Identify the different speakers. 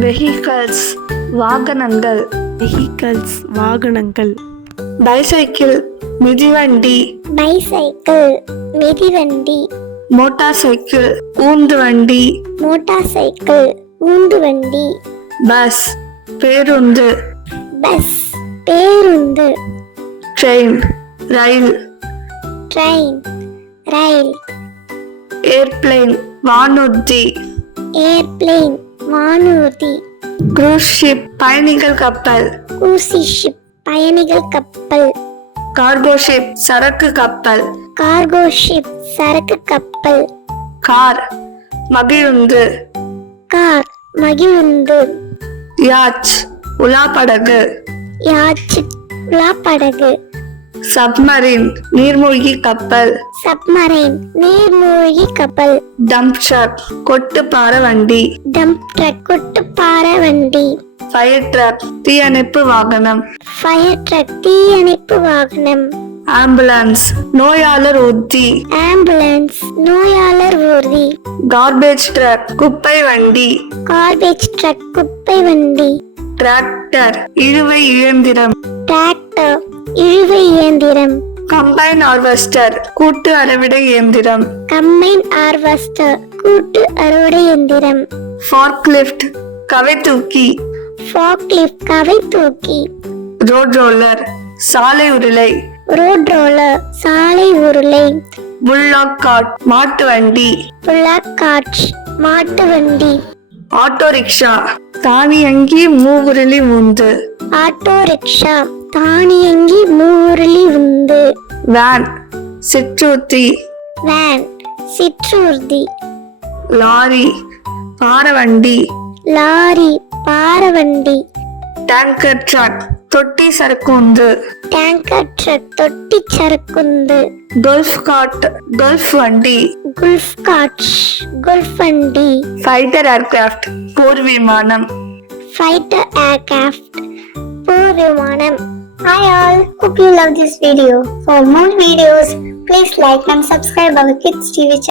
Speaker 1: Vehicles வாகனங்கள்.
Speaker 2: Vehicles வாகனங்கள்.
Speaker 1: Bicycle மிதிவண்டி.
Speaker 3: பைசைக்கிள் மிதிவண்டி.
Speaker 1: மோட்டார் சைக்கிள் ஊந்துவண்டி.
Speaker 3: மோட்டார் சைக்கிள் ஊந்துவண்டி.
Speaker 1: பஸ் பேருந்து.
Speaker 3: பஸ் பேருந்து.
Speaker 1: ட்ரெயின் ரயில்.
Speaker 3: ட்ரெயின் ரயில்.
Speaker 1: ஏர்பிளேன் வானூர்தி.
Speaker 3: ஏர்பிளேன் வானூர்தி.
Speaker 1: க்ரூஸ் ஷிப் பயணிகள் கப்பல்.
Speaker 3: ஊசி ஷிப் பயணிகள் கப்பல்.
Speaker 1: கார்கோ ஷிப் சரக்கு கப்பல்.
Speaker 3: கார்கோ ஷிப் சரக்கு கப்பல்.
Speaker 1: கார் மகிழுந்து.
Speaker 3: கார் மகிழுந்து.
Speaker 1: யாட்ச் உலாப்படகு.
Speaker 3: யாட்ச் உலாப்படகு.
Speaker 1: சப்மரீன் நீர்மூழ்கி கப்பல்.
Speaker 3: சப்மரைன் நீர்மூழ்கி கப்பல்.
Speaker 1: டம்ப் ட்ரக் கொட்டுப்பார வண்டி.
Speaker 3: டம்ப் ட்ரக் கொட்டுப்பார வண்டி.
Speaker 1: ஃபயர் ட்ரக் தீயணைப்பு வாகனம்.
Speaker 3: ஃபயர் ட்ரக் தீயணைப்பு வாகனம்.
Speaker 1: ஆம்புலன்ஸ் நோயாளர் ஊர்தி.
Speaker 3: ஆம்புலன்ஸ் நோயாளர் ஊர்தி.
Speaker 1: கார்பேஜ் ட்ரக் குப்பை வண்டி.
Speaker 3: கார்பேஜ் ட்ரக் குப்பை வண்டி.
Speaker 1: டிராக்டர் இழுவை இயந்திரம்.
Speaker 3: டிராக்டர் இழுவை இயந்திரம்.
Speaker 1: கம்பைன் ஹார்வெஸ்டர் கூட்டு அறுவடை இயந்திரம்.
Speaker 3: கம்பைன் ஹார்வெஸ்டர் கூட்டு அறுவடை இயந்திரம்.
Speaker 1: ஃபார்க்லிஃப்ட் கவை தூக்கி.
Speaker 3: ஃபார்க்லிஃப்ட் கவை தூக்கி.
Speaker 1: ரோட் ரோலர் சாலை உருளை.
Speaker 3: ரோட் ரோலர் சாலை உருளை.
Speaker 1: புல்லாக் கார்ட் மாட்டு வண்டி.
Speaker 3: புல்லாக் கார்ட் மாட்டு வண்டி.
Speaker 1: ஆட்டோ ரிக்ஷா தானியங்கி மூவுருளி உந்து.
Speaker 3: ஆட்டோ ரிக்ஷா தானியங்கி மூவுருளி உந்து.
Speaker 1: வேன் சிற்றூர்த்தி.
Speaker 3: வேன் சிற்றூர்தி.
Speaker 1: லாரி பாரவண்டி.
Speaker 3: லாரி பாரவண்டி.
Speaker 1: டேங்கர் ட்ரக் தொட்டி சரக்குந்து.
Speaker 3: டேங்கர் ட்ரக் தொட்டி சரக்குந்து.
Speaker 1: கோல்ஃப் கார்ட் கோல்ஃப் வண்டி.
Speaker 3: குல்ஃப் கார்ட் குல்ஃப் வண்டி.
Speaker 1: ஃபைட்டர் ஏர்கிராஃப்ட் போர் விமானம்.
Speaker 3: ஃபைட்டர் ஏர்கிராஃப்ட் போர் விமானம். Hi all, hope you love this video. For more videos, please like and subscribe our Kids TV channel.